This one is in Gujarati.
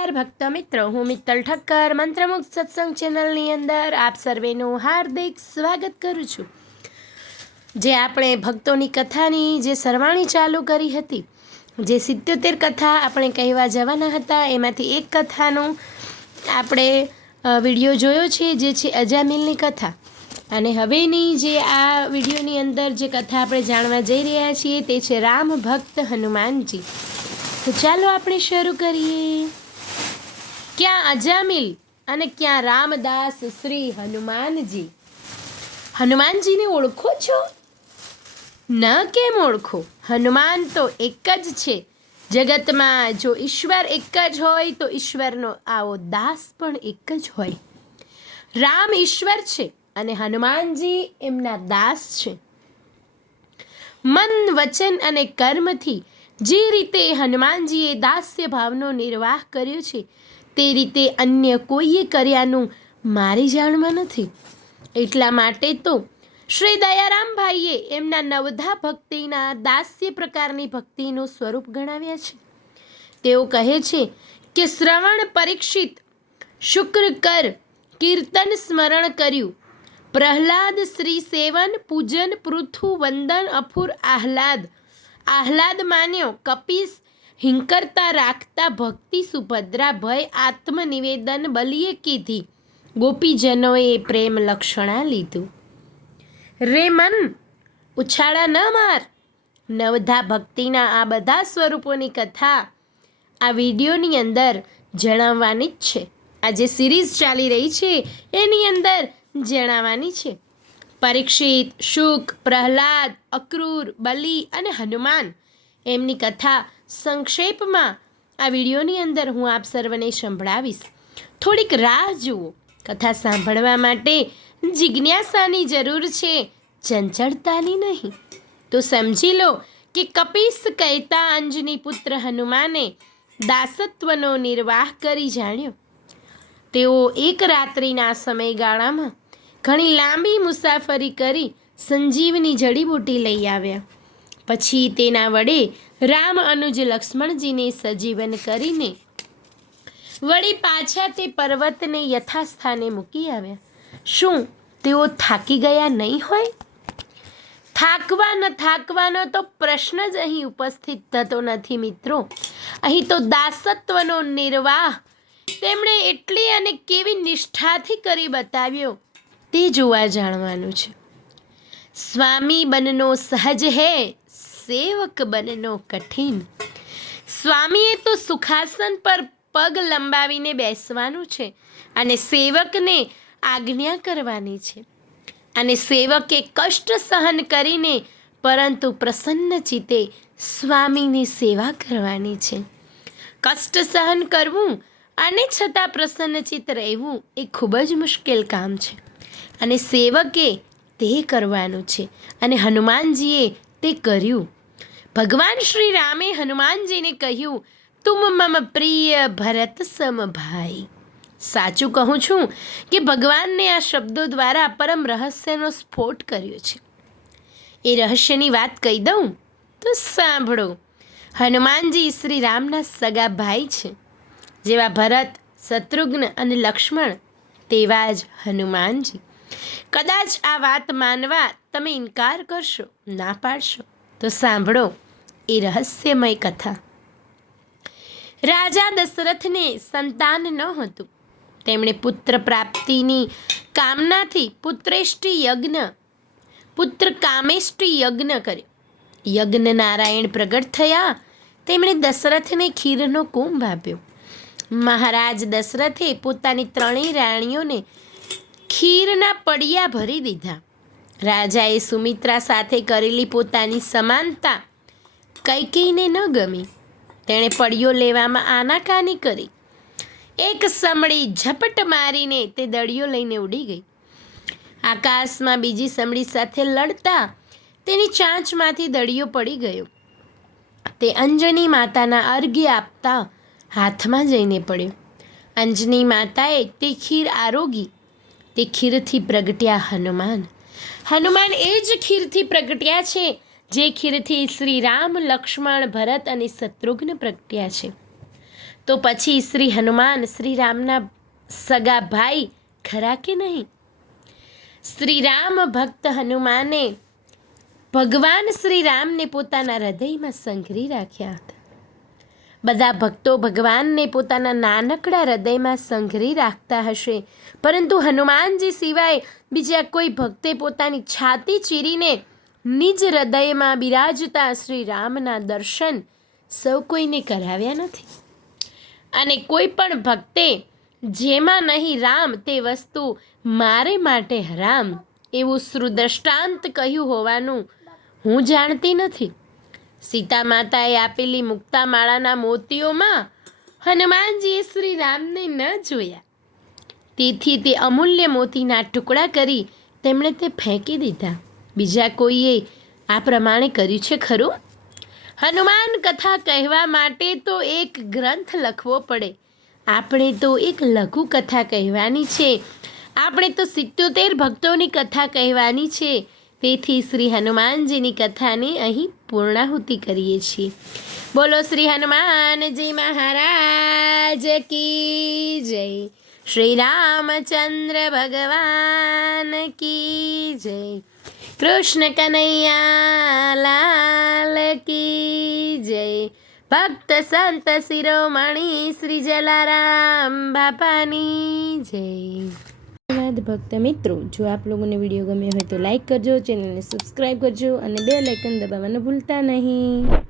નમસ્કાર ભક્ત મિત્રો, હું મિત્તલ ઠક્કર મંત્રમુગ્ધ સત્સંગ ચેનલની અંદર આપ સર્વેનું હાર્દિક સ્વાગત કરું છું। જે આપણે ભક્તોની કથાની જે સરવાણી ચાલુ કરી હતી, જે 77 કથા આપણે કહેવા જવાના હતા, એમાંથી એક કથાનો આપણે વિડીયો જોયો છે, જે છે અજામિલની કથા। અને હવેની જે આ વિડીયોની અંદર જે કથા આપણે જાણવા જઈ રહ્યા છીએ તે છે રામ ભક્ત હનુમાનજી। તો ચાલો આપણે શરૂ કરીએ। ક્યાં અજામિલ અને ક્યાં રામદાસ શ્રી હનુમાનજી। હનુમાનજીને ઓળખો છો? ન કેમ ઓળખો? હનુમાન તો એક જ છે જગતમાં। જો ઈશ્વર એક જ હોય તો ઈશ્વરનો આવો દાસ પણ એક જ હોય। રામ ઈશ્વર છે અને હનુમાનજી એમના દાસ છે। મન, વચન અને કર્મથી જે રીતે હનુમાનજીએ દાસ્ય ભાવનો નિર્વાહ કર્યો છે તે રીતે અન્ય કોઈએ કર્યાનું મારી જાણમાં નથી। એટલા માટે તો શ્રી દયારામભાઈએ એમના નવધા ભક્તિના દાસ્ય પ્રકારની ભક્તિનું સ્વરૂપ ગણાવ્યા છે। તેઓ કહે છે કે શ્રવણ પરીક્ષિત, શુક્ર કર, કીર્તન સ્મરણ કર્યું, પ્રહલાદ શ્રી સેવન, પૂજન પૃથુ, વંદન અફુર આહલાદ, આહલાદ માન્યો, કપીસ હિંકરતા રાખતા, ભક્તિ સુભદ્રા, ભય આત્મનિવેદન, બલિએ કીધી, ગોપીજનોએ પ્રેમ લક્ષણા લીધું। રે મન, ઉછાળા ન માર। નવધા ભક્તિના આ બધા સ્વરૂપોની કથા આ વિડીયોની અંદર જણાવવાની જ છે। આ જે સિરીઝ ચાલી રહી છે એની અંદર જણાવવાની છે। પરીક્ષિત, શુક, પ્રહલાદ, અક્રૂર, બલિ અને હનુમાન એમની કથા સંક્ષેપમાં આ વિડીયોની અંદર હું આપ સર્વને સંભળાવીશ। થોડીક રાહ જુઓ। કથા સાંભળવા માટે જિજ્ઞાસાની જરૂર છે, ચંચળતાની નહીં। તો સમજી લો કે કપીસ કહેતા અંજની પુત્ર હનુમાને દાસત્વનો નિર્વાહ કરી જાણ્યો। તેઓ એક રાત્રિના સમયગાળામાં ઘણી લાંબી મુસાફરી કરી સંજીવની જડીબુટી લઈ આવ્યા। પછી તેના વડે રામ અનુજ લક્ષ્મણજીને સજીવન કરીને વળી પાછા તે પર્વતને યથાસ્થાને મૂકી આવ્યા। શું તેઓ થાકી ગયા નહીં હોય? થાકવા ન થાકવાનો તો પ્રશ્ન જ અહીં ઉપસ્થિત થતો નથી મિત્રો। અહીં તો દાસત્વનો નિર્વાહ તેમણે એટલી અને કેવી નિષ્ઠાથી કરી બતાવ્યો તે જોવા જાણવાનું છે। સ્વામી બનનો સહજ હે, સેવક બનનો કઠિન। સ્વામીએ તો સુખાસન પર પગ લંબાવીને બેસવાનું છે અને સેવકને આજ્ઞા કરવાની છે। અને સેવકે કષ્ટ સહન કરીને પરંતુ પ્રસન્ન ચિત્તે સ્વામીની સેવા કરવાની છે। કષ્ટ સહન કરવું અને છતાં પ્રસન્નચિત્ત રહેવું એ ખૂબ જ મુશ્કેલ કામ છે અને સેવકે તે કરવાનું છે અને હનુમાનજીએ તે કર્યું। ભગવાન શ્રી રામે હનુમાનજીને કહ્યું, તુમ મમ પ્રિય ભરત સમ ભાઈ। સાચું કહું છું કે ભગવાનને આ શબ્દો દ્વારા પરમ રહસ્યનો સ્ફોટ કર્યો છે। એ રહસ્યની વાત કહી દઉં તો સાંભળો। હનુમાનજી શ્રી રામના સગા ભાઈ છે। જેવા ભરત, શત્રુઘ્ન અને લક્ષ્મણ તેવા જ હનુમાનજી। કદાચ આ વાત માનવા તમે ઇનકાર કરશો, ના પાડશો, તો સાંભળો એ રહસ્યમય કથા। રાજા દશરથને સંતાન ન હતું। તેમણે પુત્ર પ્રાપ્તિની કામનાથી પુત્ર કામેષ્ટિ યજ્ઞ કર્યો। યજ્ઞ નારાયણ પ્રગટ થયા। તેમણે દશરથને ખીરનો કુંભ આપ્યો। મહારાજ દશરથે પોતાની ત્રણેય રાણીઓને ખીરના પડિયા ભરી દીધા। રાજાએ સુમિત્રા સાથે કરેલી પોતાની સમાનતા કૈકેયીને ન ગમી। તેણે પડિયો લેવામાં આનાકાની કરી। એક સમડી ઝપટ મારીને તે દળિયો લઈને ઉડી ગઈ। આકાશમાં બીજી સમડી સાથે લડતા તેની ચાંચમાંથી દળિયો પડી ગયો। તે અંજની માતાના અર્ઘ્ય આપતા હાથમાં જઈને પડ્યો। અંજની માતાએ તે ખીર આરોગી। તે ખીરથી પ્રગટ્યા હનુમાન। હનુમાન એ જ ખીરથી પ્રગટ્યા છે જે ખીરથી શ્રી રામ, લક્ષ્મણ, ભરત અને શત્રુઘ્ન પ્રગટ્યા છે। તો પછી શ્રી હનુમાન શ્રી રામના સગા ભાઈ ખરા કે નહીં? શ્રી રામ ભક્ત હનુમાને ભગવાન શ્રી રામને પોતાના હૃદયમાં સંઘરી રાખ્યા હતા. બધા ભક્તો ભગવાનને પોતાના નાનકડા હૃદયમાં સંઘરી રાખતા હશે, પરંતુ હનુમાનજી સિવાય બીજા કોઈ ભક્તે પોતાની છાતી ચીરીને નિજ હૃદયમાં બિરાજતા શ્રી રામના દર્શન સૌ કોઈને કરાવ્યા નથી. અને કોઈ પણ ભક્તે જેમાં નહીં રામ તે વસ્તુ મારે માટે હરામ એવું શ્રુદ્રષ્ટાંત કહ્યું હોવાનું હું જાણતી નથી. સીતા માતાએ આપેલી મુક્તામાળાના મોતીઓમાં હનુમાનજીએ શ્રી રામને ન જોયા, તેથી તે અમૂલ્ય મોતીના ટુકડા કરી તેમણે તે ફેંકી દીધા. બીજા કોઈએ આ પ્રમાણે કર્યું છે ખરું? હનુમાન કથા કહેવા માટે તો એક ગ્રંથ લખવો પડે. આપણે તો એક લઘુ કથા કહેવાની છે. આપણે તો 77 ભક્તોની કથા કહેવાની છે. તેથી શ્રી હનુમાનજીની કથાની અહીં પૂર્ણાહુતિ કરીએ છીએ. બોલો શ્રી હનુમાનજી મહારાજ કી જય. શ્રી રામચંદ્ર ભગવાન કી જય. કૃષ્ણ કનૈયા લાલ કી જય. ભક્ત સંત શિરોમણી શ્રી જલારામ બાપાની જય. ધન્યવાદ ભક્ત મિત્રો. જો આપ લોકોને વિડીયો ગમ્યો હોય તો લાઈક કરજો, ચેનલને સબસ્ક્રાઈબ કરજો અને બેલ આઇકન દબાવવાનું ભૂલતા નહીં.